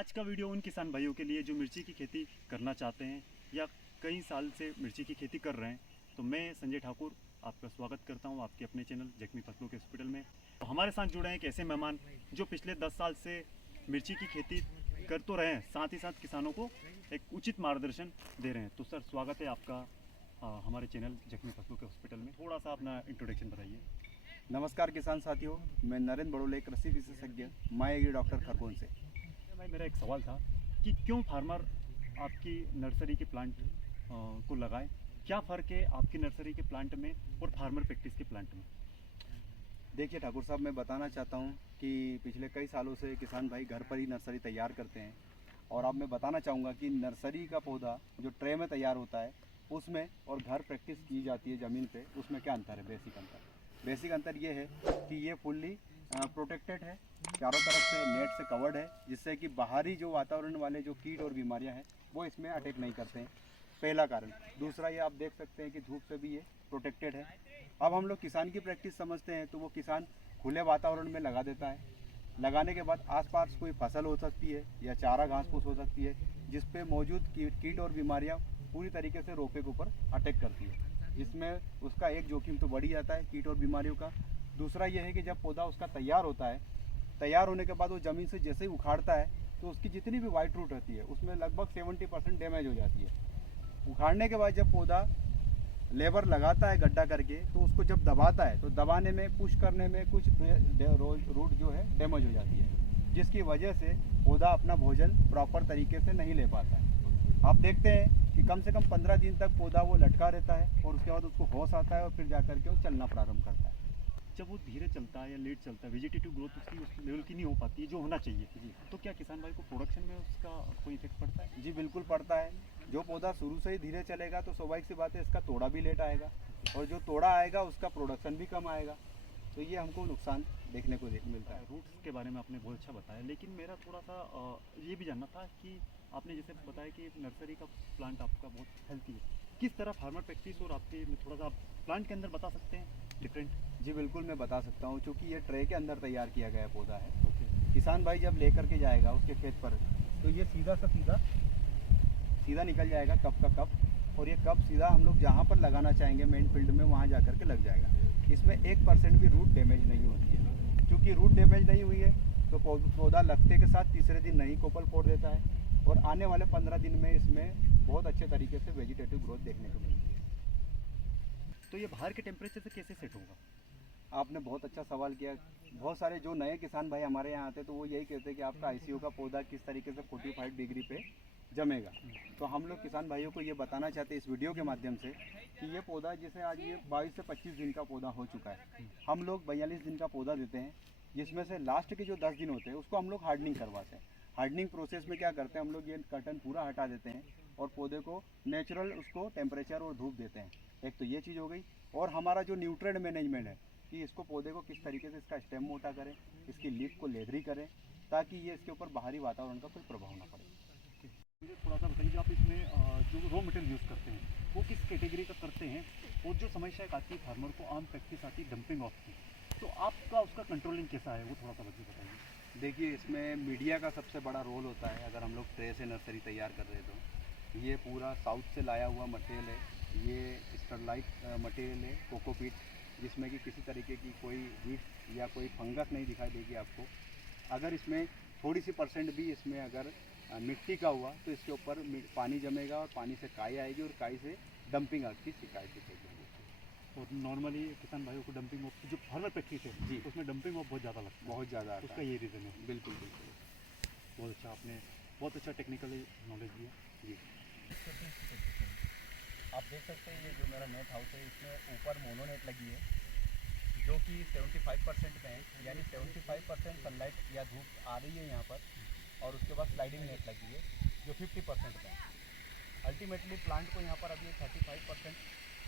आज का वीडियो उन किसान भाइयों के लिए जो मिर्ची की खेती करना चाहते हैं या कई साल से मिर्ची की खेती कर रहे हैं। तो मैं संजय ठाकुर आपका स्वागत करता हूं आपके अपने चैनल जख्मी फसलों के हॉस्पिटल में। तो हमारे साथ जुड़े हैं एक ऐसे मेहमान जो पिछले 10 साल से मिर्ची की खेती कर तो रहे हैं, साथ ही साथ किसानों को एक उचित मार्गदर्शन दे रहे हैं। तो सर, स्वागत है आपका हमारे चैनल जख्मी फसलों के हॉस्पिटल में। थोड़ा सा अपना इंट्रोडक्शन बताइए। नमस्कार किसान साथियों, मैं नरेंद्र बड़ोले, कृषि विशेषज्ञ, माय एग्री डॉक्टर खरगोन से। भाई, मेरा एक सवाल था कि क्यों फार्मर आपकी नर्सरी के प्लांट को लगाए। क्या फ़र्क है आपकी नर्सरी के प्लांट में और फार्मर प्रैक्टिस के प्लांट में? देखिए ठाकुर साहब, मैं बताना चाहता हूं कि पिछले कई सालों से किसान भाई घर पर ही नर्सरी तैयार करते हैं। और अब मैं बताना चाहूँगा कि नर्सरी का पौधा जो ट्रे में तैयार होता है उसमें और घर प्रैक्टिस की जाती है ज़मीन पे, उसमें क्या अंतर है? बेसिक अंतर ये है कि ये फुल्ली प्रोटेक्टेड है, चारों तरफ से नेट से कवर्ड है, जिससे कि बाहरी जो वातावरण वाले जो कीट और बीमारियां हैं वो इसमें अटैक नहीं करते हैं। पहला कारण। दूसरा, ये आप देख सकते हैं कि धूप से भी ये प्रोटेक्टेड है। अब हम लोग किसान की प्रैक्टिस समझते हैं तो वो किसान खुले वातावरण में लगा देता है। लगाने के बाद आसपास कोई फसल हो सकती है या चारा घास फूस हो सकती है, जिस पे मौजूद कीट और बीमारियां पूरी तरीके से रोपे के ऊपर अटैक करती है, जिसमें उसका एक जोखिम तो बढ़ ही जाता है कीट और बीमारियों का। दूसरा यह है कि जब पौधा उसका तैयार होता है, तैयार होने के बाद वो ज़मीन से जैसे ही उखाड़ता है तो उसकी जितनी भी वाइट रूट रहती है उसमें लगभग 70% डैमेज हो जाती है। उखाड़ने के बाद जब पौधा लेबर लगाता है गड्ढा करके, तो उसको जब दबाता है तो दबाने में, पुश करने में कुछ रूट जो है डैमेज हो जाती है, जिसकी वजह से पौधा अपना भोजन प्रॉपर तरीके से नहीं ले पाता है। आप देखते हैं कि कम से कम 15 दिन तक पौधा वो लटका रहता है और उसके बाद उसको होश आता है और फिर जा करके वो चलना प्रारंभ करता है। जब वो धीरे चलता है या लेट चलता है, वेजिटेटिव ग्रोथ उसकी उस लेवल की नहीं हो पाती है जो होना चाहिए जी, तो क्या किसान भाई को प्रोडक्शन में उसका कोई इफेक्ट पड़ता है? जी बिल्कुल पड़ता है। जो पौधा शुरू से ही धीरे चलेगा तो स्वाभाविक सी बात है, इसका तोड़ा भी लेट आएगा, और जो तोड़ा आएगा उसका प्रोडक्शन भी कम आएगा। तो ये हमको नुकसान देखने को मिलता है। रूट्स के बारे में आपने बहुत अच्छा बताया, लेकिन मेरा थोड़ा सा ये भी जानना था कि आपने जैसे बताया कि नर्सरी का प्लांट आपका बहुत हेल्थी है, किस तरह फार्मर प्रैक्टिस और आपके थोड़ा सा आप प्लांट के अंदर बता सकते हैं डिफरेंट? जी बिल्कुल, मैं बता सकता हूँ। चूँकि ये ट्रे के अंदर तैयार किया गया पौधा है, किसान भाई जब लेकर के जाएगा उसके खेत पर, तो ये सीधा निकल जाएगा कप का कप, और ये कप सीधा हम लोग जहाँ पर लगाना चाहेंगे मेन फील्ड में वहाँ जा कर के लग जाएगा। इसमें 1% भी रूट डैमेज नहीं होती है। क्योंकि रूट डैमेज नहीं हुई है तो पौधा लगते के साथ तीसरे दिन नई कोपल फोड़ देता है, और आने वाले 15 दिन में इसमें बहुत अच्छे तरीके से वेजिटेटिव ग्रोथ देखने को मिलती है। तो ये बाहर के टेम्परेचर से कैसे सेट होगा? आपने बहुत अच्छा सवाल किया। बहुत सारे जो नए किसान भाई हमारे यहाँ आते हैं तो वो यही कहते हैं कि आपका आईसीयू का पौधा किस तरीके से 45 डिग्री पे जमेगा। तो हम लोग किसान भाइयों को ये बताना चाहते हैं इस वीडियो के माध्यम से कि ये पौधा, जैसे आज ये 22 से 25 दिन का पौधा हो चुका है, हम लोग 42 दिन का पौधा देते हैं, जिसमें से लास्ट के जो 10 दिन होते हैं उसको हम लोग हार्डनिंग करवाते हैं। हार्डनिंग प्रोसेस में क्या करते हैं, हम लोग ये कर्टन पूरा हटा देते हैं और पौधे को नेचुरल उसको टेम्परेचर और धूप देते हैं। एक तो ये चीज़ हो गई। और हमारा जो न्यूट्रिएंट मैनेजमेंट है कि इसको पौधे को किस तरीके से इसका स्टेम मोटा करें, इसकी लीफ को लेदरी करें, ताकि ये इसके ऊपर बाहरी वातावरण का कोई प्रभाव ना पड़े। मुझे थोड़ा सा बताइए, आप इसमें जो रॉ मटेरियल यूज़ करते हैं वो किस कैटेगरी का करते हैं, और जो समस्या एक आती है फार्मर को, आम प्रैक्टिस आती है डंपिंग ऑफ की, तो आपका उसका कंट्रोलिंग कैसा है वो थोड़ा सा मुझे बताइए। देखिए, इसमें मीडिया का सबसे बड़ा रोल होता है। अगर हम लोग ट्रे से नर्सरी तैयार कर रहे हैं तो ये पूरा साउथ से लाया हुआ मटेरियल है। ये स्टरलाइट मटेरियल है, कोकोपीट, जिसमें कि किसी तरीके की कोई वीट या कोई फंगस नहीं दिखाई देगी आपको। अगर इसमें थोड़ी सी परसेंट भी इसमें अगर मिट्टी का हुआ तो इसके ऊपर पानी जमेगा और पानी से काई आएगी और काई से डंपिंग की शिकायत दिखेगी। और नॉर्मली किसान भाइयों को डंपिंग ऑफ जो फार्मर प्रैक्टिस है जी, उसमें डंपिंग ऑफ बहुत ज़्यादा लगता है, बहुत ज़्यादा उसका ये रीज़न है। बिल्कुल बिल्कुल। बहुत अच्छा, आपने बहुत अच्छा टेक्निकली नॉलेज दिया जी, आप देख सकते हैं ये जो मेरा नेट हाउस है, इसमें ऊपर मोनोनेट लगी है जो कि 75% में है, यानी 75% सनलाइट या धूप आ रही है यहाँ पर, और उसके बाद स्लाइडिंग नेट लगी है जो 50% में है। अल्टीमेटली प्लांट को यहाँ पर अभी 35%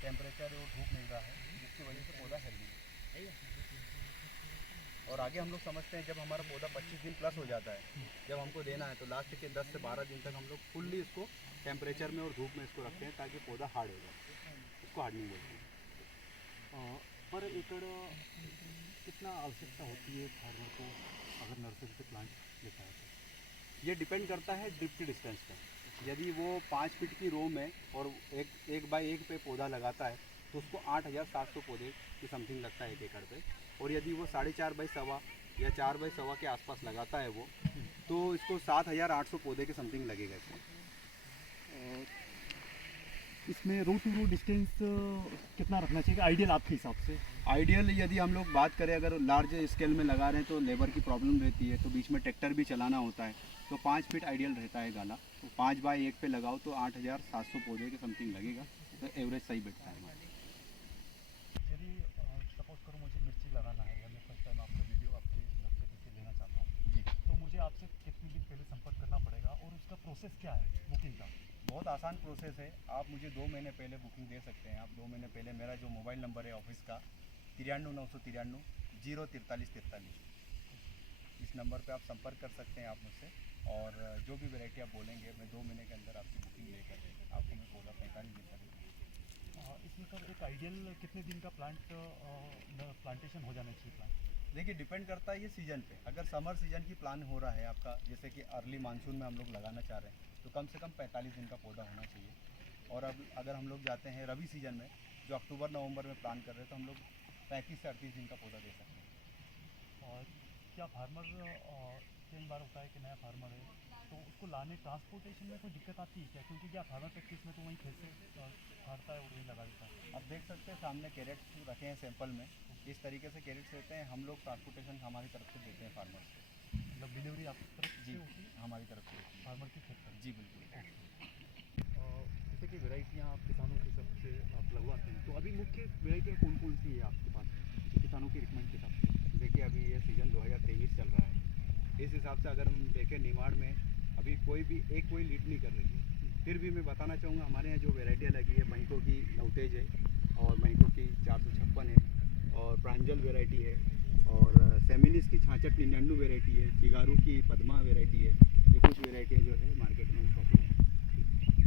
टेम्परेचर और धूप मिल रहा है, जिसकी वजह से पौधा हेल्दी है। और आगे हम लोग समझते हैं जब हमारा पौधा 25 दिन प्लस हो जाता है, जब हमको देना है, तो लास्ट के 10 से 12 दिन तक हम लोग फुल्ली इसको टेम्परेचर में और धूप में इसको रखते हैं ताकि पौधा हार्ड हो जाए। इसको हार्डनिंग बोलते हैं। पर एकड़ कितना आवश्यकता होती है फार्मर को अगर नर्सरी से प्लांट लेता है तो? ये डिपेंड करता है ड्रिप की डिस्टेंस पे। यदि वो 5 फीट की रो में और एक बाई एक पे पौधा लगाता है तो उसको 8,700 पौधे की समथिंग लगता है 1 एकड़ पे। और यदि वो 4.5 बाई सवा या 4 बाई सवा के आसपास लगाता है वो, तो इसको 7,800 पौधे के समथिंग लगेगा इसमें। और इसमें रो टू रो डिस्टेंस कितना रखना चाहिए आइडियल आपके हिसाब से? आइडियल यदि हम लोग बात करें, अगर लार्ज स्केल में लगा रहे हैं तो लेबर की प्रॉब्लम रहती है, तो बीच में ट्रैक्टर भी चलाना होता है, तो 5 फीट आइडियल रहता है गाला। तो 5 बाई 1 पे लगाओ तो 8,700 पौधे के समथिंग लगेगा, तो एवरेज सही बैठता है हमारा। यदि सपोज करो मुझे मिर्ची लगाना है या मैं फर्स्ट टाइम आपका वीडियो आपके घर से पीछे लेना चाहता हूँ जी, तो मुझे आपसे कितने दिन पहले संपर्क करना पड़ेगा और उसका प्रोसेस क्या है बुकिंग का? बहुत आसान प्रोसेस है। आप मुझे 2 महीने पहले बुकिंग दे सकते हैं। आप 2 महीने पहले मेरा जो मोबाइल नंबर है ऑफिस का 93 993 04343, इस नंबर पे आप संपर्क कर सकते हैं आप मुझसे। और जो भी वैरायटी आप बोलेंगे मैं 2 महीने के अंदर आपकी बुकिंग लेकर आपको मैं पौधा 45 दिन तक। इसमें सर एक आइडियल कितने दिन का प्लांटेशन हो जाना चाहिए प्लांट? देखिए डिपेंड करता है ये सीज़न पे। अगर समर सीज़न की प्लान हो रहा है आपका, जैसे कि अर्ली मानसून में हम लोग लगाना चाह रहे हैं, तो कम से कम 45 दिन का पौधा होना चाहिए। और अब अगर हम लोग जाते हैं रबी सीज़न में, जो अक्टूबर नवंबर में प्लान कर रहे हैं, तो हम लोग 35 से 38 दिन का पौधा दे सकते हैं। और क्या फार्मर कई बार होता है कि नया फार्मर है तो उसको लाने ट्रांसपोर्टेशन में कोई दिक्कत आती है क्या? क्योंकि क्या फार्मर प्रैक्टिस में तो वहीं खेत से फाड़ता है और वहीं लगा देता है। आप देख सकते हैं सामने कैरेट्स रखे हैं सैंपल में, इस तरीके से कैरेट्स रहते हैं। हम लोग ट्रांसपोर्टेशन हमारी तरफ से देते हैं फार्मर को। मतलब डिलीवरी आपकी तरफ जी से होती है हमारी तरफ से होती है। फार्मर की खेत पर? जी बिल्कुल। जैसे कि वेराइटियाँ आप किसानों की सबसे आप लगवाते हैं, तो अभी मुख्य वेराइटियाँ कौन कौन सी है आपके पास किसानों की रिकमेंड के हिसाब से? देखिए अभी ये सीज़न 2023 चल रहा है, इस हिसाब से अगर हम देखें निमाड़ में अभी कोई लीड नहीं कर रही है। फिर भी मैं बताना चाहूँगा हमारे यहाँ जो वेराइटियाँ लगी है, महिको की नौतेज है और महिको की 456 है और प्रांजल वेराइटी है और सेमिनिस की 6699 वेराइटी है, चिगारू की पद्मा वेराइटी है। ये कुछ वेराइटियाँ जो है मार्केट में पॉपुलर है।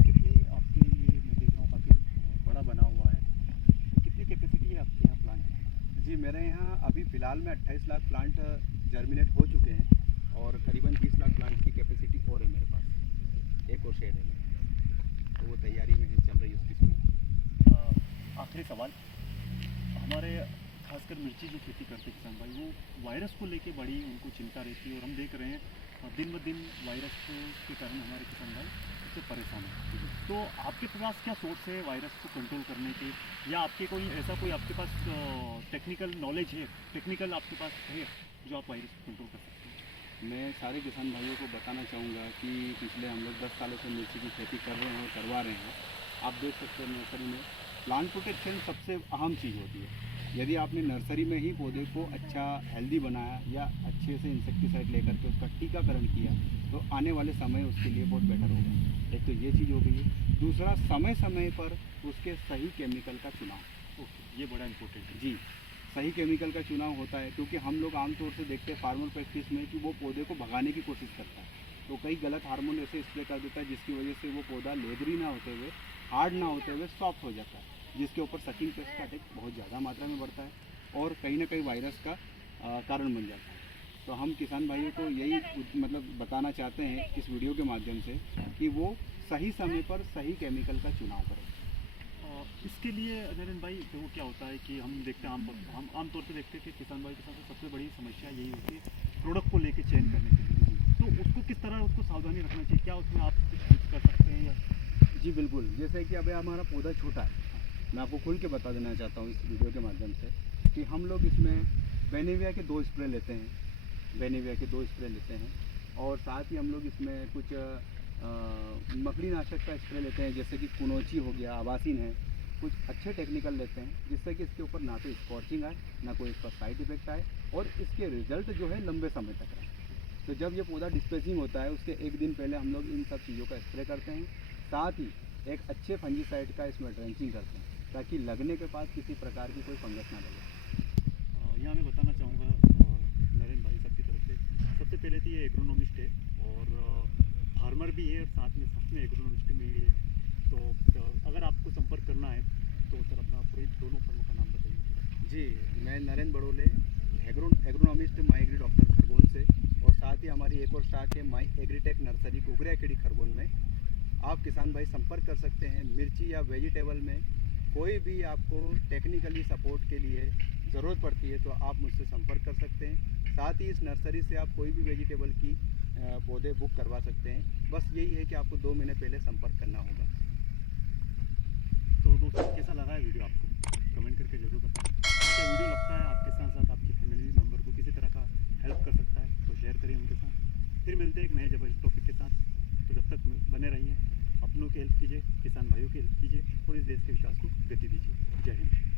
कितनी आपके ये मैं देख रहा हूँ काफ़ी बड़ा बना हुआ है, तो कितनी कैपेसिटी है आपके यहाँ प्लांट? जी मेरे यहाँ अभी फ़िलहाल में 28 लाख प्लांट जर्मिनेट हो चुके हैं और करीबन 20 लाख प्लांट की कैपेसिटी और है मेरे पास। एक और शेड है मेरे, तो वो तैयारी में है, चल रही है उसकी सुई। आखिरी सवाल, हमारे खासकर मिर्ची जो खेती करते किसान भाई, वो वायरस को लेके बड़ी उनको चिंता रहती है और हम देख रहे हैं दिन ब दिन वायरस के कारण हमारे किसान भाई उससे परेशान हैं। तो आपके पास क्या सोर्स है वायरस को कंट्रोल करने के, या आपके कोई आपके पास टेक्निकल नॉलेज है, टेक्निकल आपके पास है जो आप वायरस को कंट्रोल कर सकते हैं? मैं सारे किसान भाइयों को बताना चाहूँगा कि पिछले हम लोग 10 सालों से मिर्ची की खेती कर रहे हैं, करवा रहे हैं। आप देख सकते हैं नर्सरी में प्लांट प्रोटेक्शन सबसे अहम चीज़ होती है। यदि आपने नर्सरी में ही पौधे को अच्छा हेल्दी बनाया या अच्छे से इंसेक्टिसाइड लेकर के उसका टीकाकरण किया, तो आने वाले समय उसके लिए बहुत बेटर होगा। एक तो ये चीज़ हो गई है। दूसरा, समय समय पर उसके सही केमिकल का चुनाव। ओके, ये बड़ा इंपॉर्टेंट है जी, सही केमिकल का चुनाव होता है, क्योंकि हम लोग आमतौर से देखते हैं फार्मर प्रैक्टिस में कि वो पौधे को भगाने की कोशिश करता है, तो कई गलत हार्मोन ऐसे स्प्रे कर देता है जिसकी वजह से वो पौधा लेदरी ना होते हुए, हार्ड ना होते हुए सॉफ्ट हो जाता है, जिसके ऊपर सकिंग पेस्ट का अटैक बहुत ज़्यादा मात्रा में बढ़ता है और कहीं ना कहीं वायरस का कारण बन जाता है। तो हम किसान भाइयों को यही मतलब बताना चाहते हैं इस वीडियो के माध्यम से कि वो सही समय पर सही केमिकल का चुनाव करें। इसके लिए नरेंद्र भाई देखो क्या होता है कि हम देखते हैं हम आमतौर पर देखते हैं कि किसान भाई के साथ सबसे बड़ी समस्या यही होती है प्रोडक्ट को लेके चयन करने के लिए। तो उसको किस तरह उसको सावधानी रखना चाहिए, क्या उसमें आप कुछ हेल्प कर सकते हैं या? जी बिल्कुल, जैसे कि अभी हमारा पौधा छोटा है, मैं आपको खुल के बता देना चाहता हूँ इस वीडियो के माध्यम से कि हम लोग इसमें बेनिविया के 2 स्प्रे लेते हैं और साथ ही हम लोग इसमें कुछ मकड़ी नाशक का स्प्रे लेते हैं, जैसे कि कुनोची हो गया, आवासीन है, कुछ अच्छे टेक्निकल लेते हैं जिससे कि इसके ऊपर ना तो स्कॉर्चिंग आए, ना कोई इसका साइड इफेक्ट आए और इसके रिजल्ट जो है लंबे समय तक रहे। तो जब ये पौधा डिस्पेसिंग होता है उसके एक दिन पहले हम लोग इन सब चीज़ों का स्प्रे करते हैं, साथ ही एक अच्छे फंजीसाइड का इसमें ड्रेंचिंग करते हैं ताकि लगने के बाद किसी प्रकार की कोई फंगस ना लगे। यहाँ मैं बताना चाहूँगा नरेंद्र भाई सबकी तरफ से, सबसे पहले तो ये एग्रोनॉमिस्ट है और फार्मर भी है और साथ में एग्रोनॉमिस्ट भी है। तो अगर आपको संपर्क करना है तो सर अपना पूरे दोनों फर्मों का नाम बताइए। जी, मैं नरेंद्र बड़ोले एग्रोनॉमिस्ट माई एग्री डॉक्टर खरगोन से, और साथ ही हमारी एक और शाख है माई एग्रीटेक नर्सरी घुघरा खेड़ी खरगोन में। आप किसान भाई संपर्क कर सकते हैं। मिर्ची या वेजिटेबल में कोई भी आपको टेक्निकली सपोर्ट के लिए ज़रूरत पड़ती है तो आप मुझसे संपर्क कर सकते हैं। साथ ही इस नर्सरी से आप कोई भी वेजिटेबल की पौधे बुक करवा सकते हैं। बस यही है कि आपको 2 महीने पहले संपर्क करना होगा। तो दोस्तों कैसा लगा है वीडियो आपको, कमेंट करके जरूर बताएं। क्या वीडियो लगता है आपके साथ साथ आपकी फैमिली मेम्बर को किसी तरह का हेल्प कर सकता है तो शेयर करिए उनके साथ। फिर मिलते हैं एक नए जबरदस्त टॉपिक के साथ। तो जब तक बने रहिए, अपनों की हेल्प कीजिए, किसान भाइयों की हेल्प कीजिए और इस देश के विकास को गति दीजिए। जय हिंद।